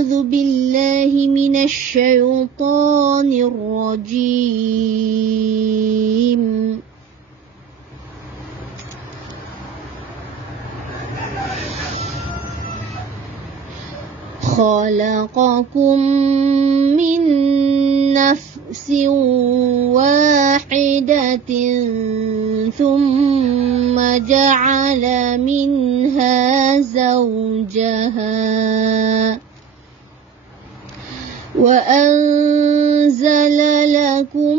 أعوذ بالله من الشيطان الرجيم. خلقكم من نفس واحدة ثم جعل منها زوجها وأنزل لكم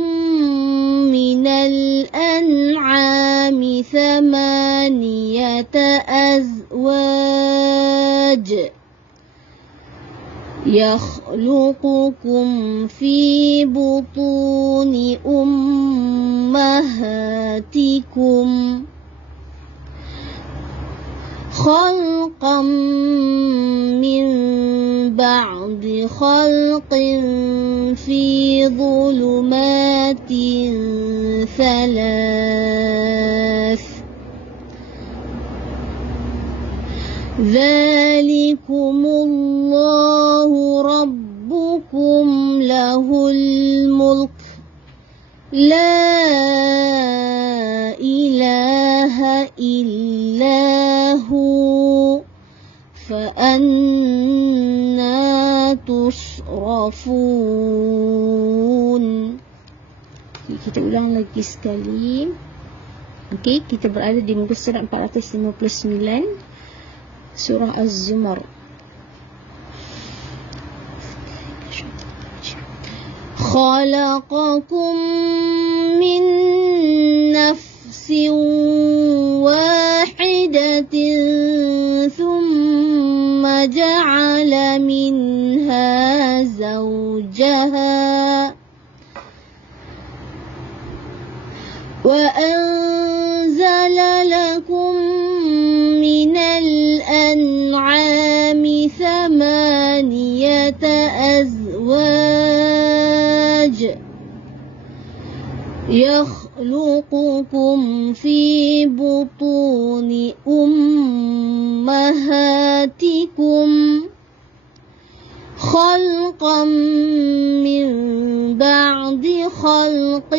من الأنعام 8 أزواج يخلقكم في بطون أمهاتكم خلقا من بعد خلق في ظلمات 3 ذلكم الله ربكم له الملك لا إله إلا هو فأنا تصرفون. Kita ulang lagi sekali. Okey, kita berada di muka surat 459 surah Az-Zumar. خلقكم من نفس واحدة ثم جعل منها زوجها وأنزل لكم من الأنعام 8 أزواج يخلقكم في بطون أمهاتكم خلقا من بعد خلق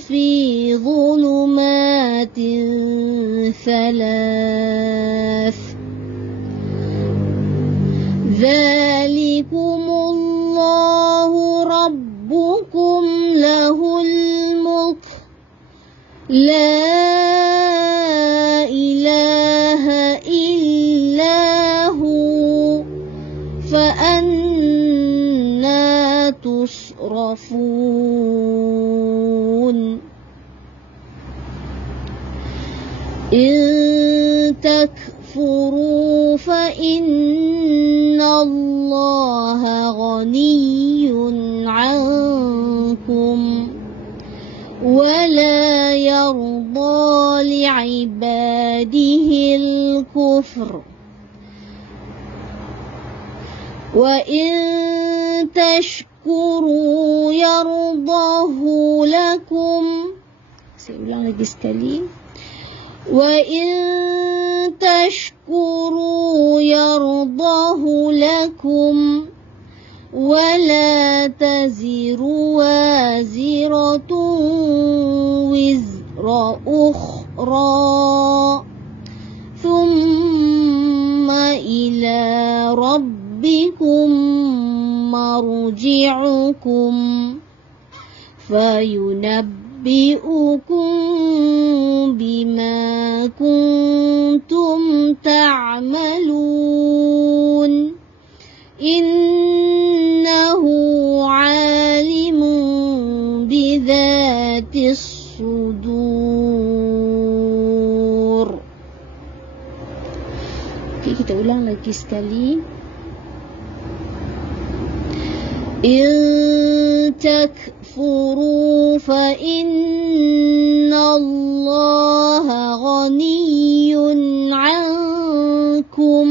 في ظلمات 3 ذلكم الله ربكم له الملك لا إله إلا هو فأنا تصرفون. إن تكفروا فإن الله غني عنكم ولا يرضى لعباده الكفر وإن تشكروا يرضه لكم. Saya ulang lagi sekali. وإن تشكروا يرضه لكم ولا تزر وازرة وزر أخرى ثم إلى ربكم مرجعكم فينبئكم بما كنتم تعملون إنه عالم بذات الصدور. Okey, kita ulang lagi sekali. إن تكفروا فإن الله غني عنكم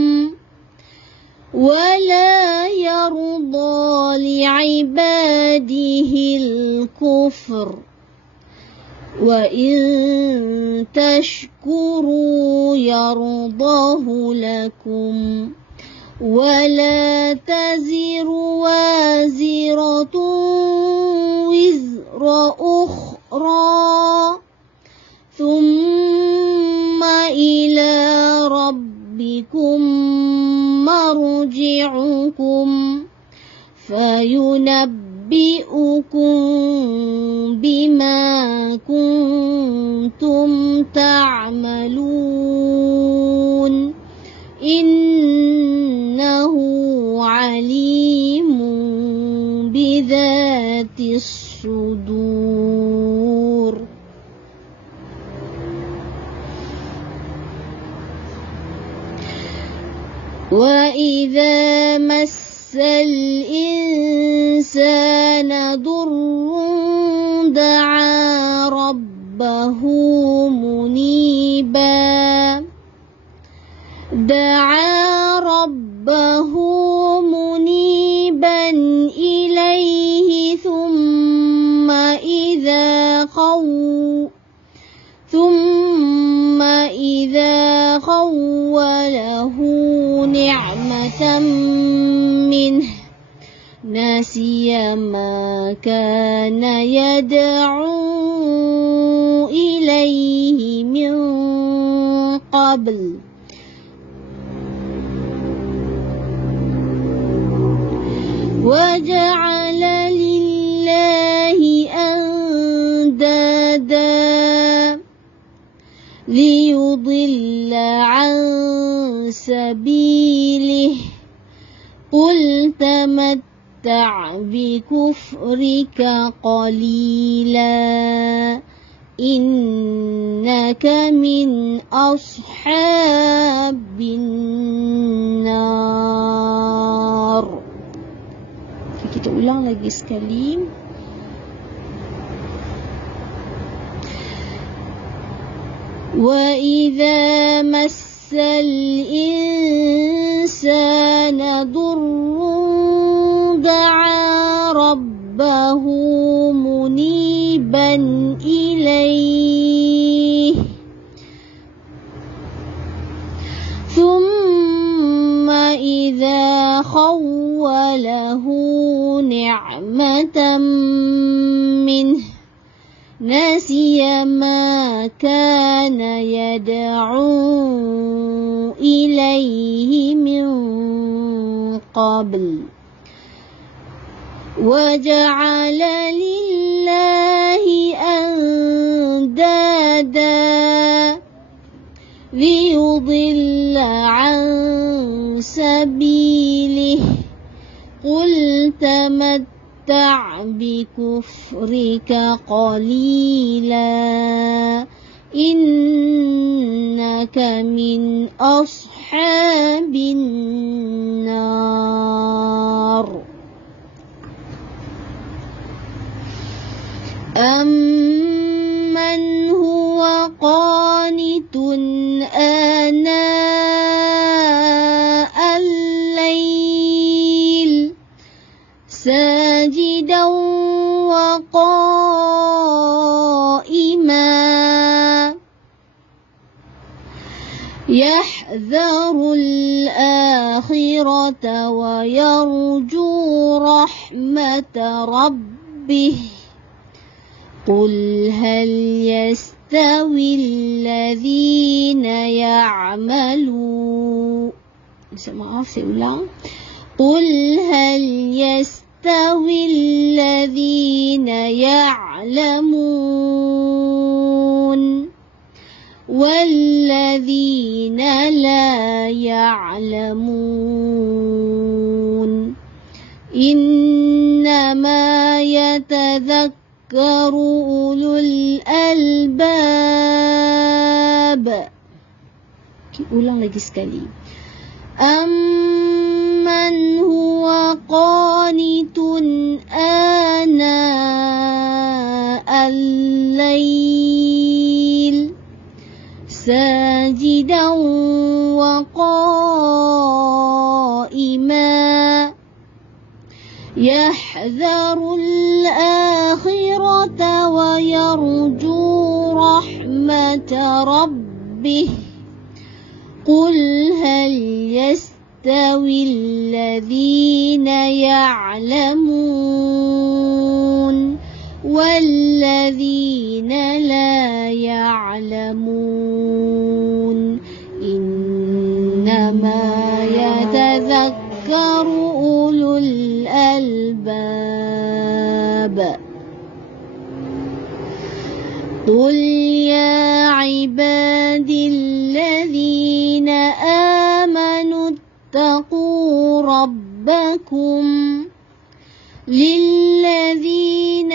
ولا يرضى لعباده الكفر وإن تشكروا يرضه لكم ولا تزر وازرة وزر أخرى ثم إلى ربكم مرجعكم فينبئكم بما كنتم تعملون إنه عليم بذات الصدور. وإذا مس الإنسان ضر دعا ربه منيبا إليه ثم إذا خوله نعمة منه نسي ما كان يدعو إليه من قبل وجعل لله أندادا ليضل عن سبيله قل تمتع بكفرك قليلا إنك من أصحاب النار. Kita ulang lagi sekali. وَإِذَا مَسَّ الْإِنسَانَ ضُرٌّ دَعَا رَبَّهُ مُنِيبًا إِلَيْهِ ثُمَّ إِذَا خوله نعمة منه نسي ما كان يدعو إليه من قبل وجعل لله أندادا ليضل عن سبيله قل تمتع بكفرك قليلا إنك من أصحاب النار. أمن هو قانت آناء الليل ساجدا وقائما يحذر الآخرة ويرجو رحمة ربه قل هل يستوي الذين يعملون قل هل يستوي الذين يعلمون والذين لا يعلمون إنما يتذكر أولو الألباب. Ulang lagi sekali. أمن هو قانت آناء الليل ساجدا وقائما يحذر الآخرة ويرجو رحمة ربه قل هل يستوي الذين يعلمون والذين لا يعلمون إنما يتذكر أولو الألباب قل يا عبادي الذين آمنوا اتقوا ربكم للذين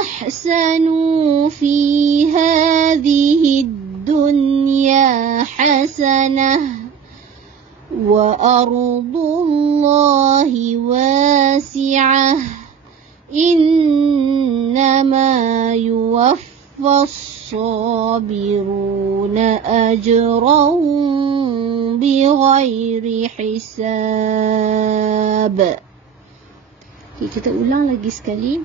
أحسنوا في هذه الدنيا حسنة وأرض الله واسعة إنما يوفى الصابرون أجرهم بغير حساب. Kita ulang lagi sekali.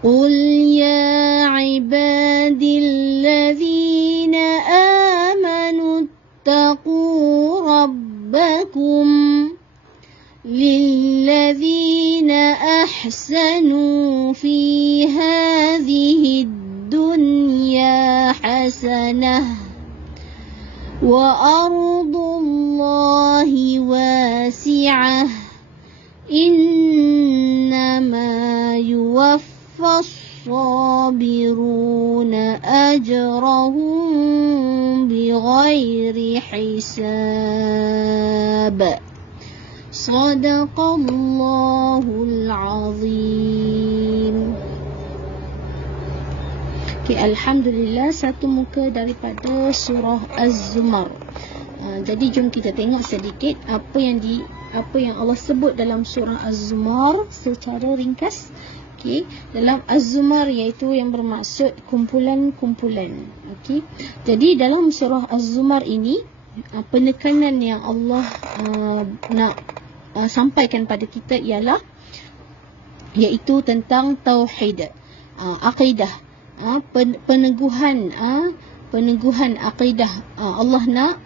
قل يا عبادي الذين آمنوا اتقوا ربكم للذين أحسنوا في هذه الدنيا حسنة وأرض الله واسعة إنما يوفى الصابرون أجرهم بغير حساب. صدق الله العظيم. Alhamdulillah, satu muka daripada surah Az-Zumar. Jadi jom kita tengok sedikit apa yang Allah sebut dalam surah Az-Zumar secara ringkas. Dalam Az-Zumar iaitu yang bermaksud kumpulan-kumpulan. Jadi dalam surah Az-Zumar ini penekanan yang Allah nak sampaikan pada kita ialah iaitu tentang tauhid, akidah, peneguhan akidah. Allah nak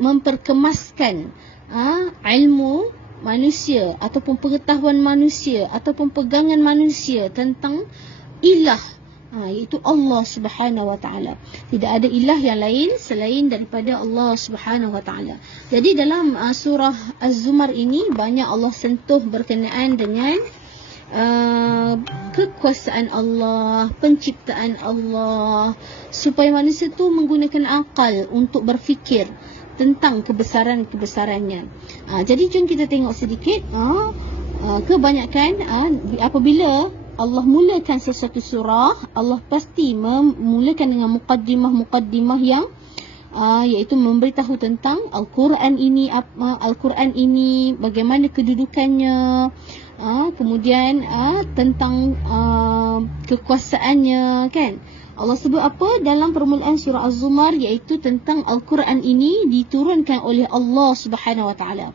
memperkemaskan ilmu manusia ataupun pengetahuan manusia ataupun pegangan manusia tentang ilah, iaitu Allah Subhanahu wa taala. Tidak ada ilah yang lain selain daripada Allah Subhanahu wa taala. Jadi dalam surah Az-Zumar ini banyak Allah sentuh berkenaan dengan kekuasaan Allah, penciptaan Allah, supaya manusia tu menggunakan akal untuk berfikir tentang kebesaran-kebesarannya. Jadi jom kita tengok sedikit. Kebanyakan apabila Allah mulakan sesuatu surah, Allah pasti memulakan dengan mukaddimah yang iaitu memberitahu tentang Al-Quran ini, bagaimana kedudukannya, kemudian tentang kekuasaannya, kan. Allah sebut apa dalam permulaan surah Az-Zumar, iaitu tentang Al-Quran ini diturunkan oleh Allah Subhanahu wa taala.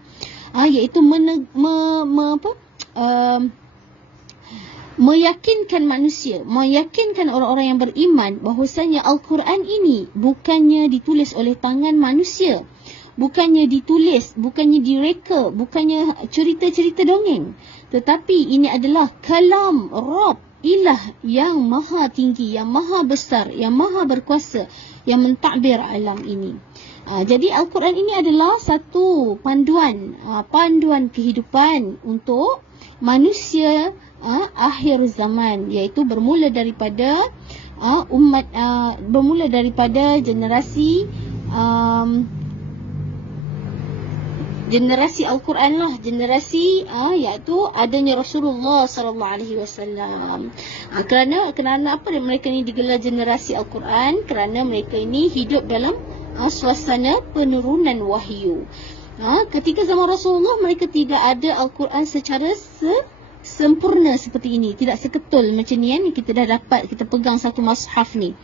Iaitu meyakinkan manusia, meyakinkan orang-orang yang beriman bahwasanya Al-Quran ini bukannya ditulis oleh tangan manusia, bukannya ditulis, bukannya direka, bukannya cerita-cerita dongeng, tetapi ini adalah kalam Rabb, ilah yang maha tinggi, yang maha besar, yang maha berkuasa, yang mentadbir alam ini. Jadi Al-Quran ini adalah satu panduan kehidupan untuk manusia akhir zaman, iaitu bermula daripada bermula daripada generasi Al-Quran lah, generasi iaitu adanya Rasulullah sallallahu alaihi wasallam. Kerana apa mereka ini digelar generasi Al-Quran? Kerana mereka ini hidup dalam suasana penurunan wahyu. Ketika zaman Rasulullah, mereka tidak ada Al-Quran secara sempurna seperti ini, tidak seketul macam ni kan, kita dah dapat, kita pegang satu mushaf ni.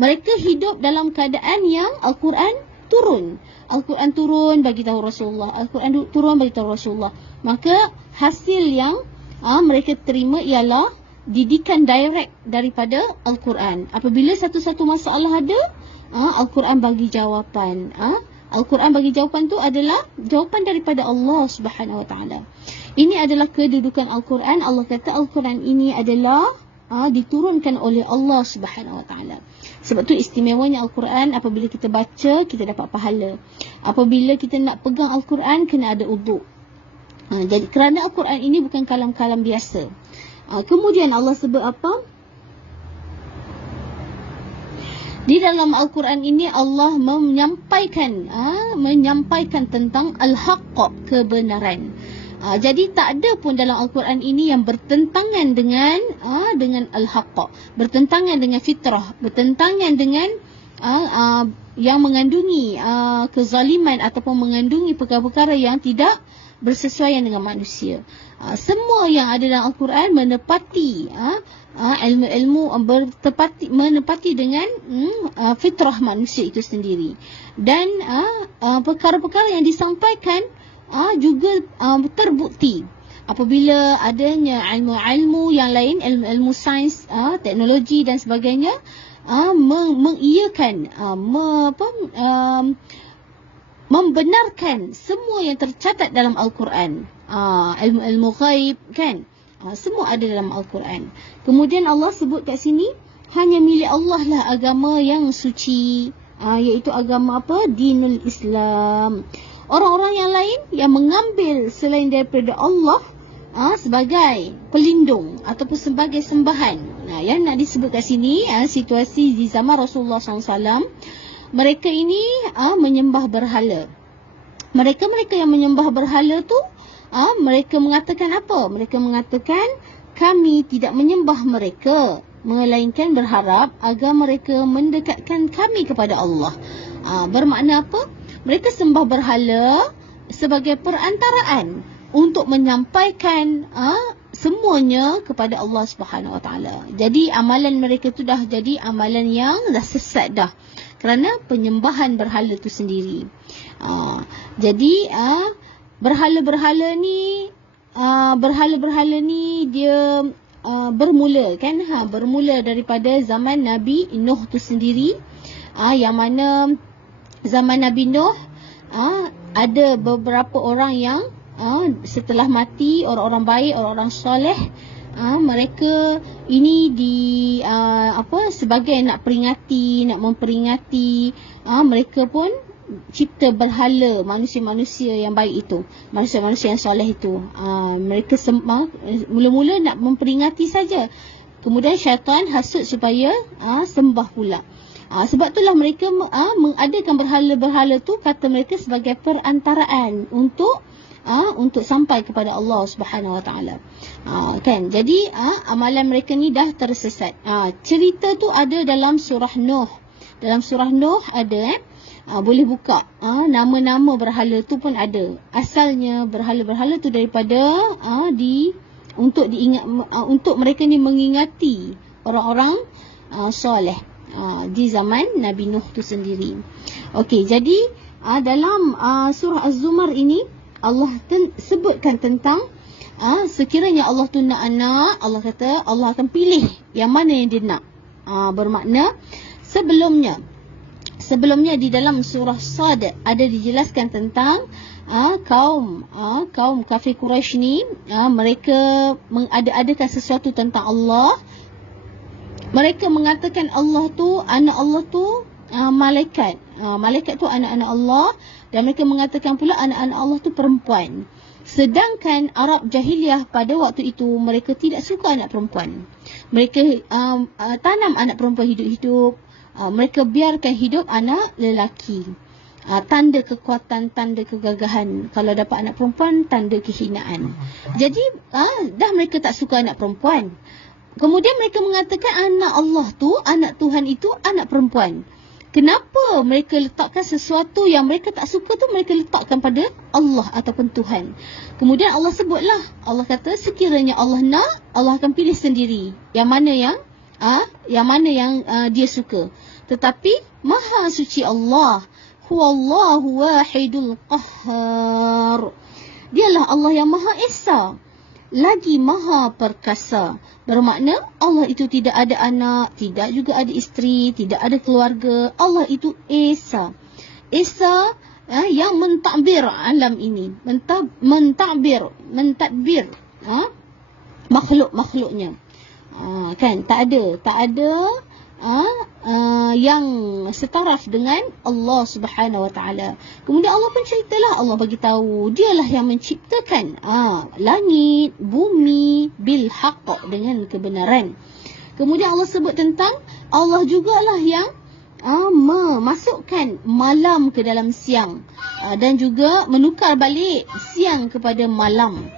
Mereka hidup dalam keadaan yang Al-Quran turun. Al-Quran turun bagi tahu Rasulullah, Al-Quran turun bagi tahu Rasulullah. Maka hasil yang mereka terima ialah didikan direct daripada Al-Quran. Apabila satu-satu masalah ada, Al-Quran bagi jawapan. Al-Quran bagi jawapan tu adalah jawapan daripada Allah Subhanahu Wa Taala. Ini adalah kedudukan Al-Quran. Allah kata Al-Quran ini adalah diturunkan oleh Allah Subhanahu Wa Taala. Sebab tu istimewanya Al-Quran, apabila kita baca, kita dapat pahala. Apabila kita nak pegang Al-Quran, kena ada uduk. Jadi kerana Al-Quran ini bukan kalam-kalam biasa. Kemudian Allah sebut apa? Di dalam Al-Quran ini Allah menyampaikan tentang al-haqq, kebenaran. Jadi tak ada pun dalam Al-Quran ini yang bertentangan dengan al-haqq, bertentangan dengan fitrah, bertentangan dengan yang mengandungi kezaliman ataupun mengandungi perkara-perkara yang tidak bersesuaian dengan manusia. Semua yang ada dalam Al-Quran menepati ilmu-ilmu menepati dengan fitrah manusia itu sendiri. Dan perkara-perkara yang disampaikan juga terbukti apabila adanya ilmu-ilmu yang lain, ilmu-ilmu sains, teknologi dan sebagainya mengiyakan, membenarkan semua yang tercatat dalam Al-Quran. Ilmu-ilmu ghaib kan, semua ada dalam Al-Quran. Kemudian Allah sebut kat sini, hanya milik Allah lah agama yang suci, iaitu agama apa? Dinul Islam. Orang-orang yang lain yang mengambil selain daripada Allah sebagai pelindung ataupun sebagai sembahan. Yang nak disebut kat sini, situasi di zaman Rasulullah SAW, mereka ini menyembah berhala. Mereka yang menyembah berhala tu, mereka mengatakan apa? Mereka mengatakan, kami tidak menyembah mereka, melainkan berharap agar mereka mendekatkan kami kepada Allah. Bermakna apa? Mereka sembah berhala sebagai perantaraan untuk menyampaikan semuanya kepada Allah Subhanahu Wa Taala. Jadi amalan mereka tu dah jadi amalan yang dah sesat dah, kerana penyembahan berhala tu sendiri. Jadi berhala-berhala ni dia bermula kan, bermula daripada zaman Nabi Nuh tu sendiri, yang mana zaman Nabi Nuh ada beberapa orang yang setelah mati, orang-orang baik, orang-orang soleh, mereka ini sebagai nak memperingati, mereka pun cipta berhala manusia-manusia yang baik itu, manusia-manusia yang soleh itu. Mereka mula-mula nak memperingati saja, kemudian syaitan hasut supaya sembah pula. Sebab itulah mereka mengadakan berhala-berhala tu, kata mereka, sebagai perantaraan untuk sampai kepada Allah Subhanahu Wa Taala. Kan? Jadi amalan mereka ni dah tersesat. Cerita tu ada dalam surah Nuh. Dalam surah Nuh ada boleh buka nama-nama berhala tu pun ada. Asalnya berhala-berhala tu daripada untuk mereka ni mengingati orang-orang soleh di zaman Nabi Nuh tu sendiri. Okey, jadi dalam surah Az-Zumar ini Allah sebutkan tentang sekiranya Allah tu nak anak, Allah kata Allah akan pilih yang mana yang dia nak. Bermakna sebelumnya di dalam surah Sad ada dijelaskan tentang kaum kafir Quraisy ni, mereka mengada-adakan sesuatu tentang Allah. Mereka mengatakan Allah tu, anak Allah tu malaikat. Malaikat tu anak-anak Allah, dan mereka mengatakan pula anak-anak Allah tu perempuan. Sedangkan Arab jahiliah pada waktu itu mereka tidak suka anak perempuan. Mereka tanam anak perempuan hidup-hidup. Mereka biarkan hidup anak lelaki. Tanda kekuatan, tanda kegagahan. Kalau dapat anak perempuan, tanda kehinaan. Jadi dah mereka tak suka anak perempuan. Kemudian mereka mengatakan anak Allah tu, anak Tuhan itu anak perempuan. Kenapa mereka letakkan sesuatu yang mereka tak suka tu, mereka letakkan pada Allah ataupun Tuhan? Kemudian Allah sebutlah, Allah kata sekiranya Allah nak, Allah akan pilih sendiri yang mana yang dia suka. Tetapi Maha Suci Allah, Huwallahu Wahidul Qahhar. Dialah Allah yang Maha Esa, lagi Maha Perkasa. Bermakna Allah itu tidak ada anak, tidak juga ada isteri, tidak ada keluarga. Allah itu Esa. Esa yang mentadbir alam ini, mentadbir makhluk-makhluknya. Kan tak ada yang setaraf dengan Allah Subhanahu Wa Taala. Kemudian Allah pun ceritalah, Allah bagi tahu dialah yang menciptakan langit, bumi bil haqq, dengan kebenaran. Kemudian Allah sebut tentang Allah jugalah yang memasukkan malam ke dalam siang, dan juga menukar balik siang kepada malam.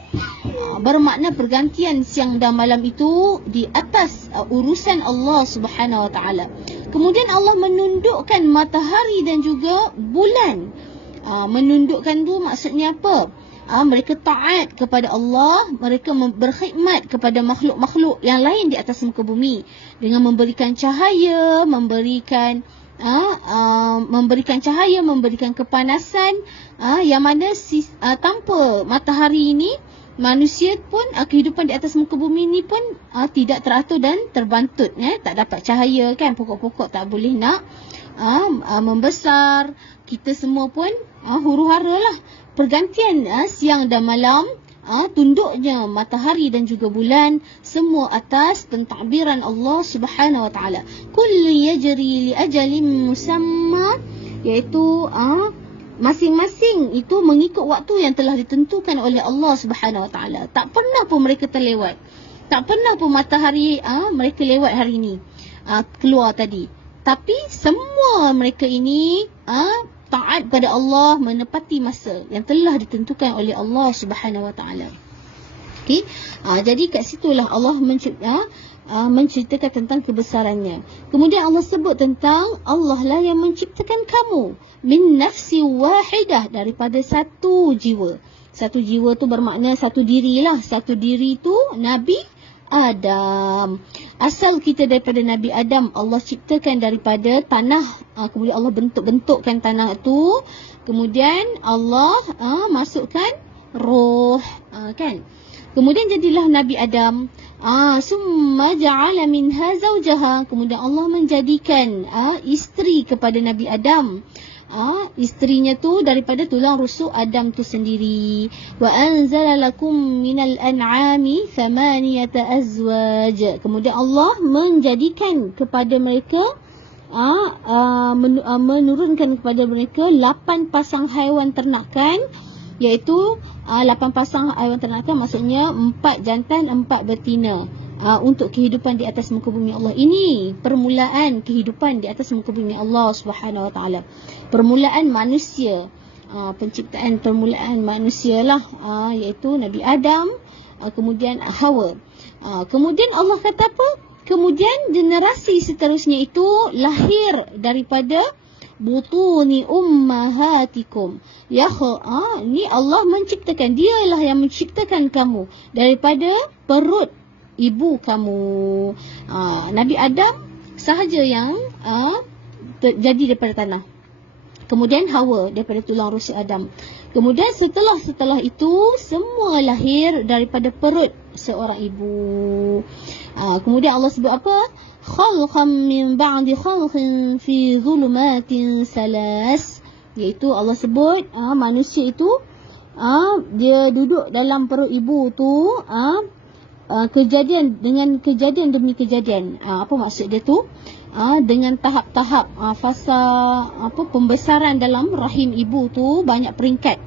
Bermakna pergantian siang dan malam itu di atas urusan Allah Subhanahu Wa Taala. Kemudian Allah menundukkan matahari dan juga bulan. Menundukkan tu maksudnya apa? Mereka taat kepada Allah, mereka berkhidmat kepada makhluk-makhluk yang lain di atas muka bumi dengan memberikan cahaya, memberikan kepanasan, yang mana tanpa matahari ini manusia pun, kehidupan di atas muka bumi ni pun tidak teratur dan terbantut, tak dapat cahaya kan, pokok-pokok tak boleh nak membesar, kita semua pun huru-hara lah. Pergantian siang dan malam, tunduknya matahari dan juga bulan, semua atas pentadbiran Allah Subhanahu Wa Taala. Kullu yajri li ajalin musamma, iaitu masing-masing itu mengikut waktu yang telah ditentukan oleh Allah Subhanahu Wa Taala. Tak pernah pun mereka terlewat. Tak pernah pun matahari mereka lewat hari ini, keluar tadi. Tapi semua mereka ini taat pada Allah, menepati masa yang telah ditentukan oleh Allah Subhanahu Wa Taala. Okey. Jadi kat situlah Allah menceritakan tentang kebesarannya. Kemudian Allah sebut tentang Allah lah yang menciptakan kamu min nafsi wahidah, daripada satu jiwa. Satu jiwa tu bermakna satu diri lah. Satu diri tu Nabi Adam. Asal kita daripada Nabi Adam, Allah ciptakan daripada tanah. Kemudian Allah bentuk-bentukkan tanah tu. Kemudian Allah masukkan roh, kan. Kemudian jadilah Nabi Adam. Summa ja'ala minha zawjaha. Kemudian Allah menjadikan isteri kepada Nabi Adam. Isterinya tu daripada tulang rusuk Adam tu sendiri. Wa anzala lakum minal an'ami thamaniyata azwaj. Kemudian Allah menjadikan kepada mereka, menurunkan kepada mereka 8 pasang haiwan ternakan, iaitu 8 pasang haiwan ternakan maksudnya 4 jantan 4 betina, untuk kehidupan di atas muka bumi Allah. Ini permulaan kehidupan di atas muka bumi Allah Subhanahu Wa Taala. Permulaan manusia, penciptaan permulaan manusia lah, iaitu Nabi Adam, kemudian Hawa. Kemudian Allah kata apa? Kemudian generasi seterusnya itu lahir daripada butuni ummahatikum. Ni Allah menciptakan, dialah yang menciptakan kamu daripada perut ibu kamu. Nabi Adam sahaja yang jadi daripada tanah. Kemudian Hawa daripada tulang rusuk Adam. Kemudian setelah itu semua lahir daripada perut seorang ibu. Kemudian Allah sebut apa? Khalqan min ba'di khalqin fi dhulumatin salas. Iaitu Allah sebut manusia itu dia duduk dalam perut ibu tu, kejadian demi kejadian. Apa maksud dia tu? Dengan tahap-tahap fasa pembesaran dalam rahim ibu tu banyak peringkat.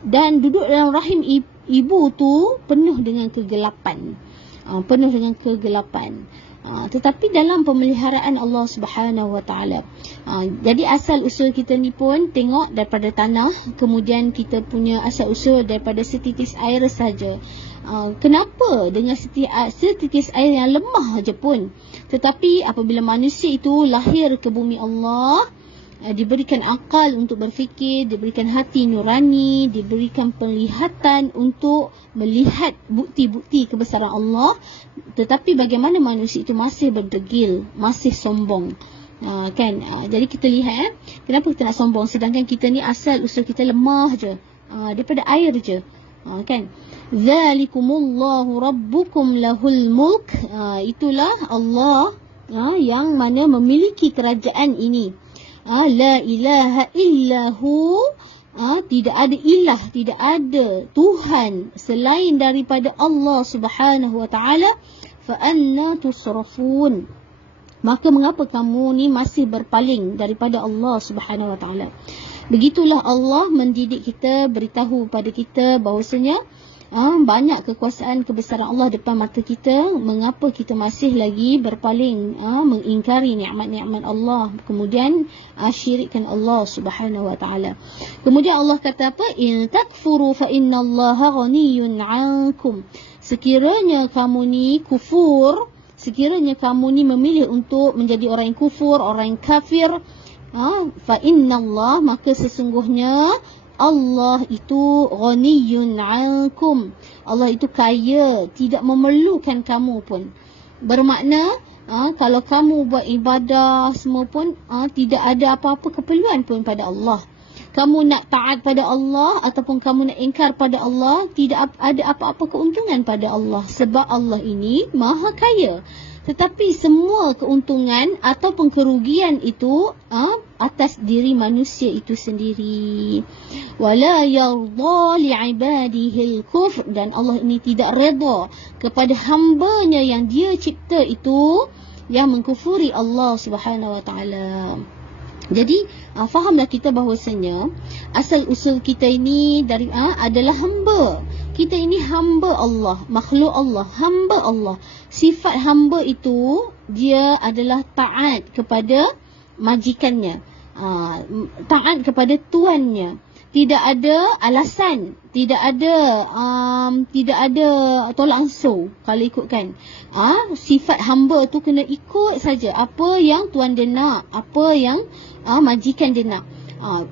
Dan duduk dalam rahim ibu tu penuh dengan kegelapan. Tetapi dalam pemeliharaan Allah Subhanahu Wa Taala. Jadi asal usul kita ni pun tengok daripada tanah, kemudian kita punya asal usul daripada setitis air saja. Kenapa dengan setitis air yang lemah aja pun, tetapi apabila manusia itu lahir ke bumi Allah, diberikan akal untuk berfikir, diberikan hati nurani, diberikan penglihatan untuk melihat bukti-bukti kebesaran Allah, tetapi bagaimana manusia itu masih berdegil, masih sombong. Kan? Jadi kita lihat kenapa kita nak sombong, sedangkan kita ni asal usul kita lemah je, daripada air je. Kan? Zalikumullahu rabbukum lahul mulk. Itulah Allah yang mana memiliki kerajaan ini. La ilaha illahu, tidak ada ilah, tidak ada Tuhan selain daripada Allah Subhanahu wa taala. Fa anna tusrafun, maka mengapa kamu ni masih berpaling daripada Allah Subhanahu wa taala? Begitulah Allah mendidik kita, beritahu pada kita bahawasanya banyak kekuasaan kebesaran Allah depan mata kita. Mengapa kita masih lagi berpaling, mengingkari nikmat-nikmat Allah, kemudian syirikkan Allah Subhanahu wa taala. Kemudian Allah kata apa? In takfuru fa innallaha ghaniyyun 'ankum. Sekiranya kamu ni kufur, sekiranya kamu ni memilih untuk menjadi orang yang kufur, orang yang kafir, fa innallah, maka sesungguhnya Allah itu ghaniyyun 'ankum. Allah itu kaya, tidak memerlukan kamu pun. Bermakna kalau kamu buat ibadah semua pun tidak ada apa-apa keperluan pun pada Allah. Kamu nak taat pada Allah ataupun kamu nak ingkar pada Allah, tidak ada apa-apa keuntungan pada Allah, sebab Allah ini maha kaya. Tetapi semua keuntungan ataupun kerugian itu atas diri manusia itu sendiri. Wala yarda li'ibadihil kufr, dan Allah ini tidak redha kepada hambanya yang dia cipta itu yang mengkufuri Allah Subhanahu wa taala. Jadi fahamlah kita bahawasanya asal usul kita ini dari adalah hamba. Kita ini hamba Allah, makhluk Allah, hamba Allah. Sifat hamba itu dia adalah taat kepada majikannya, taat kepada tuannya. Tidak ada alasan, tidak ada tolak ansur kalau ikutkan. Sifat hamba tu kena ikut saja apa yang tuan dia nak, apa yang majikan dia nak.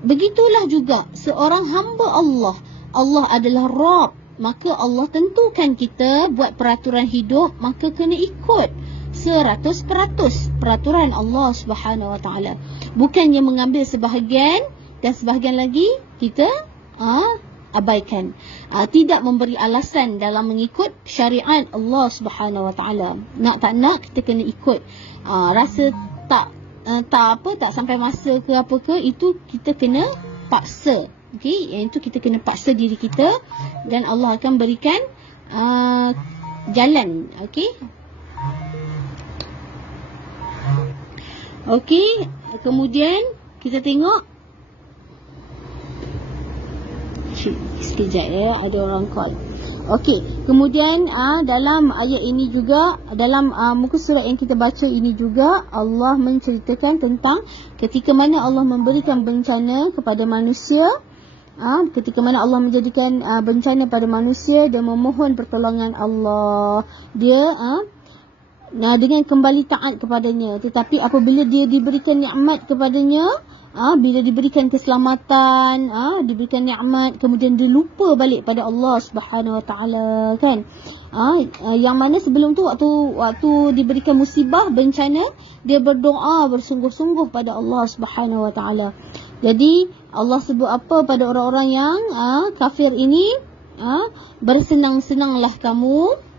Begitulah juga seorang hamba Allah. Allah adalah Rabb, maka Allah tentukan kita buat peraturan hidup, maka kena ikut 100% peraturan Allah Subhanahu wa taala. Bukannya mengambil sebahagian dan sebahagian lagi kita abaikan. Tidak memberi alasan dalam mengikut syariat Allah Subhanahu wa taala. Nak tak nak kita kena ikut. Rasa tak sampai masa ke apa ke, itu kita kena paksa. Okey, yang itu kita kena paksa diri kita dan Allah akan berikan jalan. Okey. Okey, kemudian kita tengok sekejap ya, ada orang call. Okey, kemudian dalam ayat ini juga, dalam muka surat yang kita baca ini juga, Allah menceritakan tentang ketika mana Allah memberikan bencana kepada manusia. Ketika mana Allah menjadikan bencana pada manusia dan memohon pertolongan Allah, dia dengan kembali taat kepadanya. Tetapi apabila dia diberikan nikmat kepadanya, bila diberikan keselamatan, diberikan nikmat, kemudian dia lupa balik pada Allah Subhanahu wa taala, kan? Yang mana sebelum tu waktu diberikan musibah, bencana, dia berdoa bersungguh-sungguh pada Allah Subhanahu wa taala. Jadi Allah sebut apa pada orang-orang yang kafir ini? Bersenang-senanglah kamu.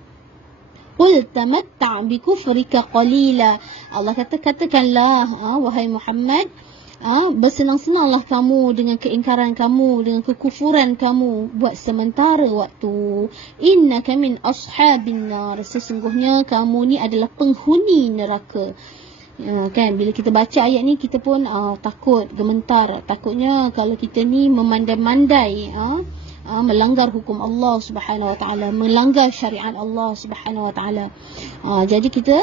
Qul tamatta' bi kufrika qalila. Allah katakanlah wahai Muhammad, bersenang-senanglah kamu dengan keingkaran kamu, dengan kekufuran kamu buat sementara waktu. Innaka min ashabin nar, sesungguhnya kamu ni adalah penghuni neraka. Kan, bila kita baca ayat ni kita pun takut, gemetar. Takutnya kalau kita ni memandai-mandai melanggar hukum Allah Subhanahu wa taala, melanggar syariat Allah Subhanahu wa taala. Jadi kita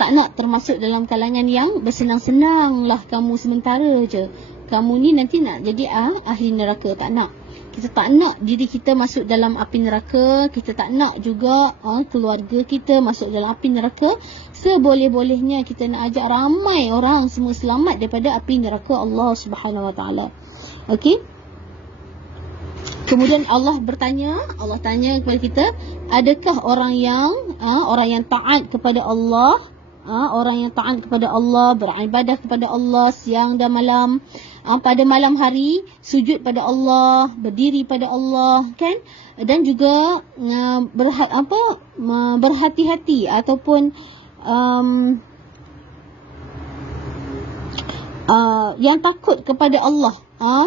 tak nak termasuk dalam kalangan yang bersenang-senanglah kamu sementara je. Kamu ni nanti nak jadi ahli neraka, tak nak. Kita tak nak diri kita masuk dalam api neraka. Kita tak nak juga keluarga kita masuk dalam api neraka. Seboleh-bolehnya kita nak ajak ramai orang semua selamat daripada api neraka Allah Subhanahu wa taala. Okey. Kemudian Allah tanya kepada kita, adakah orang yang taat kepada Allah, orang yang taat kepada Allah, beribadah kepada Allah siang dan malam, pada malam hari sujud pada Allah, berdiri pada Allah, kan? Dan juga berhati-hati ataupun yang takut kepada Allah,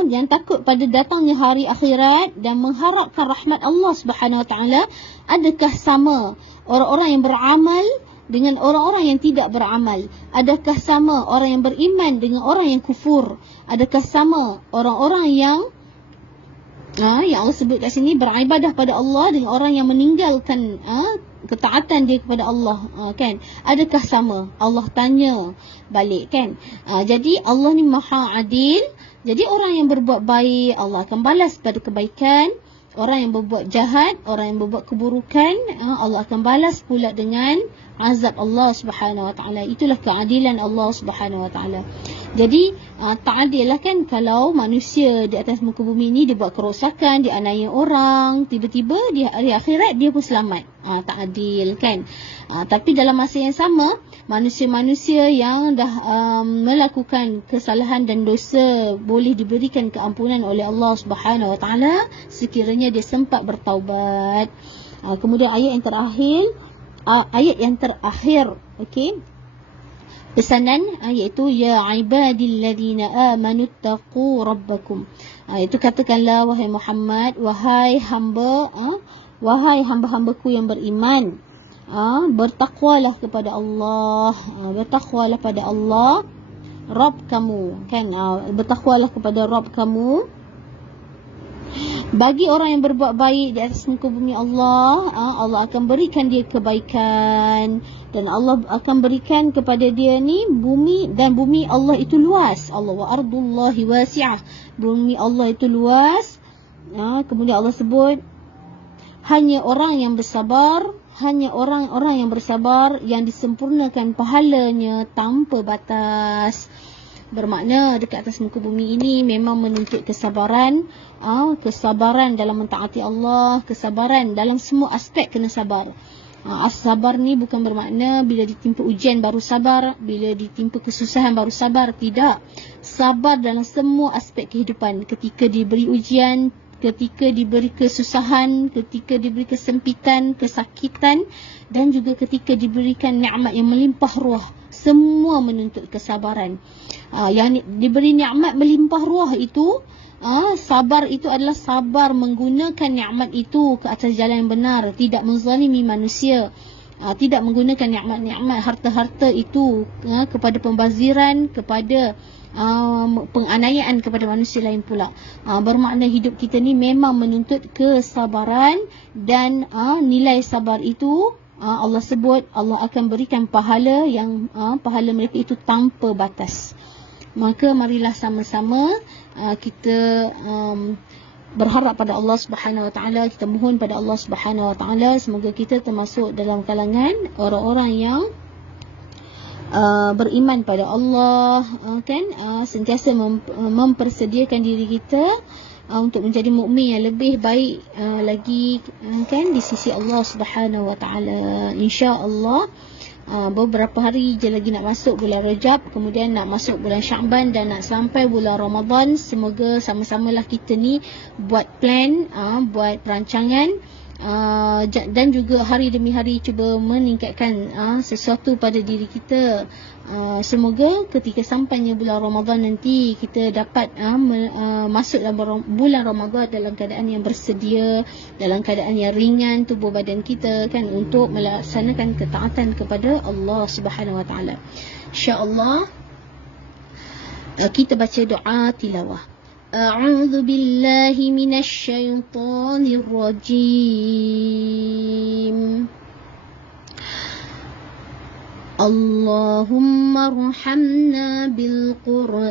yang takut pada datangnya hari akhirat dan mengharapkan rahmat Allah Subhanahu Wa Taala, adakah sama orang-orang yang beramal dengan orang-orang yang tidak beramal? Adakah sama orang yang beriman dengan orang yang kufur? Adakah sama orang-orang yang Allah sebut kat sini beribadah pada Allah dengan orang yang meninggalkan ketaatan dia kepada Allah, kan? Adakah sama? Allah tanya balik, kan? Jadi Allah ni Maha Adil. Jadi orang yang berbuat baik, Allah akan balas pada kebaikan. Orang yang berbuat jahat, orang yang berbuat keburukan, Allah akan balas pula dengan azab Allah Subhanahu Wa Taala. Itulah keadilan Allah Subhanahu Wa Taala. Jadi tak adil lah, kan, kalau manusia di atas muka bumi ni dia buat kerosakan, dia aniaya orang, tiba-tiba di hari akhirat dia pun selamat. Tak adil, kan? Tapi dalam masa yang sama, manusia-manusia yang dah melakukan kesalahan dan dosa boleh diberikan keampunan oleh Allah Subhanahu Wa Taala sekiranya dia sempat bertaubat. Kemudian ayat yang terakhir, okey, pesanan iaitu ya ibadilladzina amanu taqu rabbakum. Itu katakanlah wahai Muhammad, wahai hamba-hambaku yang beriman, bertakwalah kepada Allah, bertakwalah pada Allah Rabb kamu, kan? Bertakwalah kepada Rabb kamu. Bagi orang yang berbuat baik di atas muka bumi Allah, Allah akan berikan dia kebaikan, dan Allah akan berikan kepada dia ni bumi, dan bumi Allah itu luas. Allah wa ardullahi wasi'ah. Bumi Allah itu luas. Kemudian Allah sebut hanya orang yang bersabar, hanya orang-orang yang bersabar yang disempurnakan pahalanya tanpa batas. Bermakna dekat atas muka bumi ini memang menuntut kesabaran, kesabaran dalam mentaati Allah, kesabaran dalam semua aspek kena sabar. Sabar ni bukan bermakna bila ditimpa ujian baru sabar, bila ditimpa kesusahan baru sabar. Tidak. Sabar dalam semua aspek kehidupan. Ketika diberi ujian, ketika diberi kesusahan, ketika diberi kesempitan, kesakitan, dan juga ketika diberikan nikmat yang melimpah ruah. Semua menuntut kesabaran. Yang diberi nikmat melimpah ruah itu, sabar itu adalah sabar menggunakan nikmat itu ke atas jalan yang benar, tidak menzalimi manusia, tidak menggunakan nikmat-nikmat harta-harta itu kepada pembaziran, kepada penganiayaan kepada manusia lain pula. Bermakna hidup kita ni memang menuntut kesabaran, dan nilai sabar itu Allah sebut Allah akan berikan pahala yang pahala mereka itu tanpa batas. Maka marilah sama-sama kita berharap pada Allah Subhanahu Wa Taala, kita mohon pada Allah Subhanahu Wa Taala semoga kita termasuk dalam kalangan orang-orang yang beriman pada Allah, kan, sentiasa mempersediakan diri kita untuk menjadi mukmin yang lebih baik lagi, kan, di sisi Allah Subhanahu Wa Taala. Insya-Allah beberapa hari je lagi nak masuk bulan Rajab, kemudian nak masuk bulan Sya'ban dan nak sampai bulan Ramadan. Semoga sama-samalah kita ni buat plan, buat perancangan, dan juga hari demi hari cuba meningkatkan sesuatu pada diri kita. Semoga ketika sampainya bulan Ramadan nanti kita dapat masuk dalam bulan Ramadan dalam keadaan yang bersedia, dalam keadaan yang ringan tubuh badan kita, kan, untuk melaksanakan ketaatan kepada Allah Subhanahu Wa Taala. Insya-Allah kita baca doa tilawah. A'udzu billahi minasy syaithanir rajim. Allahumma arhamna bil Qur'an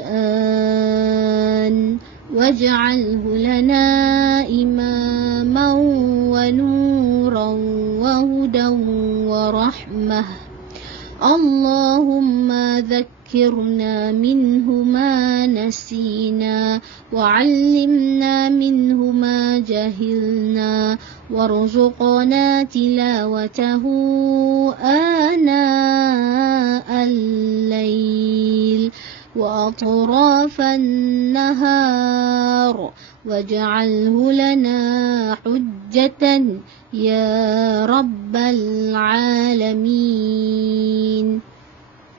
waj'alhu lana imaman wa nuran wa hudan wa rahmah. Allahumma ذكرنا منه ما نسينا وعلمنا منه ما جهلنا وارزقنا تلاوته آناء الليل وأطراف النهار واجعله لنا حجة يا رب العالمين.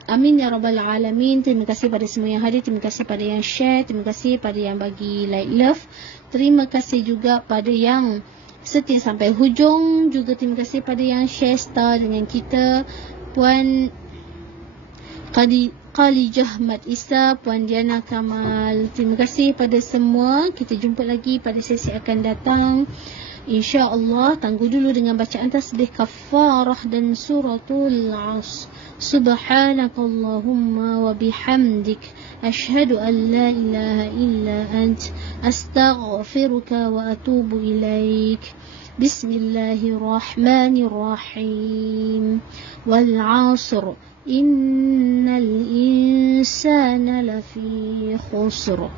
Amin ya rabbal alamin. Terima kasih pada semua yang hadir, terima kasih pada yang share, terima kasih pada yang bagi like love. Terima kasih juga pada yang setia sampai hujung. Juga terima kasih pada yang share star dengan kita. Puan Khalijah Mat Isa, Puan Diana Kamal. Terima kasih pada semua. Kita jumpa lagi pada sesi akan datang, InsyaAllah. Tangguh dulu dengan bacaan tasbih kafarah dan suratul Asr. Subhanakallahumma wa bihamdik, ashhadu an la ilaha illa ant, astaghfiruka wa atubu ilaik. Bismillahirrahmanirrahim. Wal 'asr, innal insana lafi khusr,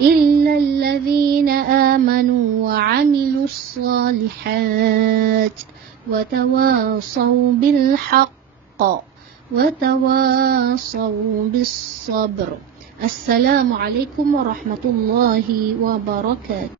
إلا الذين آمنوا وعملوا الصالحات وتواصوا بالحق وتواصوا بالصبر. السلام عليكم ورحمة الله وبركاته.